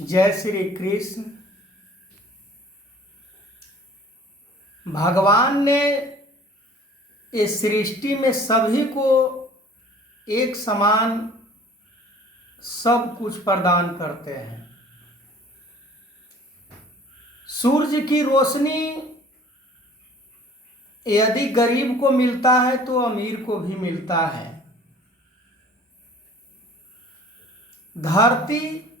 जय श्री कृष्ण। भगवान ने इस सृष्टि में सभी को एक समान सब कुछ प्रदान करते हैं। सूर्य की रोशनी यदि गरीब को मिलता है तो अमीर को भी मिलता है। धरती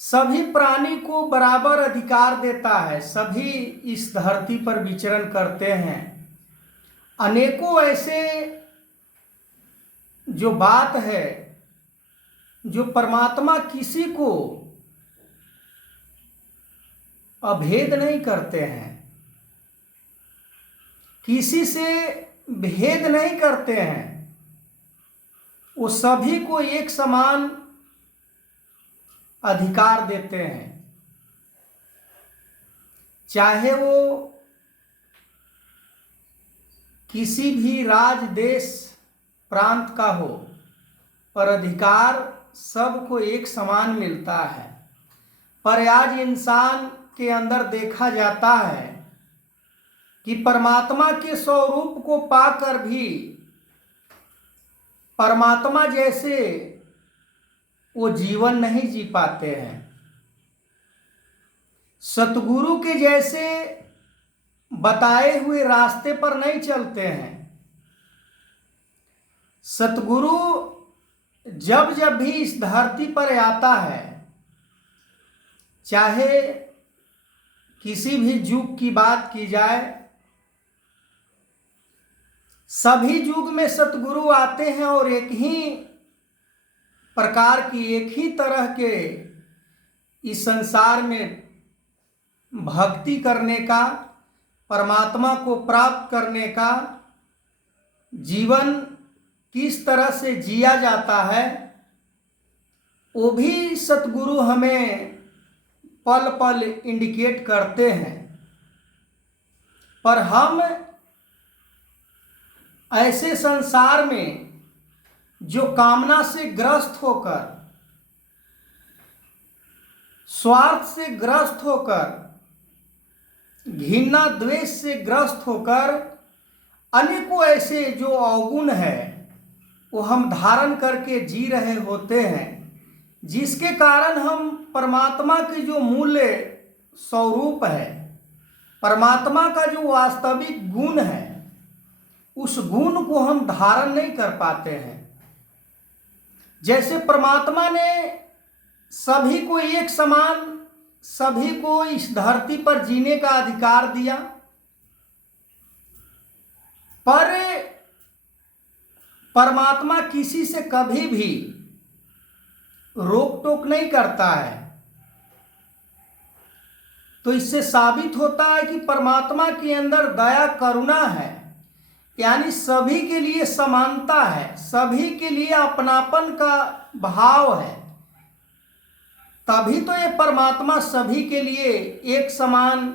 सभी प्राणी को बराबर अधिकार देता है। सभी इस धरती पर विचरण करते हैं। अनेकों ऐसे जो बात है जो परमात्मा किसी को अभेद नहीं करते हैं, किसी से भेद नहीं करते हैं। वो सभी को एक समान अधिकार देते हैं, चाहे वो किसी भी राज देश प्रांत का हो, पर अधिकार सबको एक समान मिलता है। पर आज इंसान के अंदर देखा जाता है कि परमात्मा के स्वरूप को पाकर भी परमात्मा जैसे वो जीवन नहीं जी पाते हैं। सतगुरु के जैसे बताए हुए रास्ते पर नहीं चलते हैं। सतगुरु जब जब भी इस धरती पर आता है, चाहे किसी भी युग की बात की जाए, सभी युग में सतगुरु आते हैं और एक ही प्रकार की, एक ही तरह के इस संसार में भक्ति करने का, परमात्मा को प्राप्त करने का, जीवन किस तरह से जिया जाता है वो भी सतगुरु हमें पल पल इंडिकेट करते हैं। पर हम ऐसे संसार में जो कामना से ग्रस्त होकर, स्वार्थ से ग्रस्त होकर, घृणा द्वेष से ग्रस्त होकर, अनेकों ऐसे जो अवगुण है वो हम धारण करके जी रहे होते हैं, जिसके कारण हम परमात्मा के जो मूल्य स्वरूप है, परमात्मा का जो वास्तविक गुण है, उस गुण को हम धारण नहीं कर पाते हैं। जैसे परमात्मा ने सभी को एक समान, सभी को इस धरती पर जीने का अधिकार दिया, पर परमात्मा किसी से कभी भी रोक टोक नहीं करता है। तो इससे साबित होता है कि परमात्मा के अंदर दया करुणा है, यानी सभी के लिए समानता है, सभी के लिए अपनापन का भाव है। तभी तो ये परमात्मा सभी के लिए एक समान,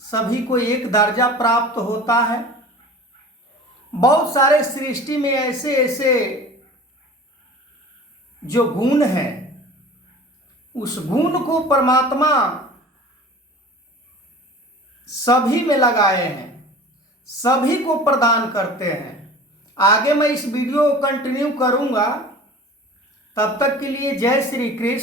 सभी को एक दर्जा प्राप्त होता है। बहुत सारे सृष्टि में ऐसे ऐसे जो गुण है, उस गुण को परमात्मा सभी में लगाए हैं, सभी को प्रदान करते हैं। आगे मैं इस वीडियो को कंटिन्यू करूंगा। तब तक के लिए जय श्री कृष्ण।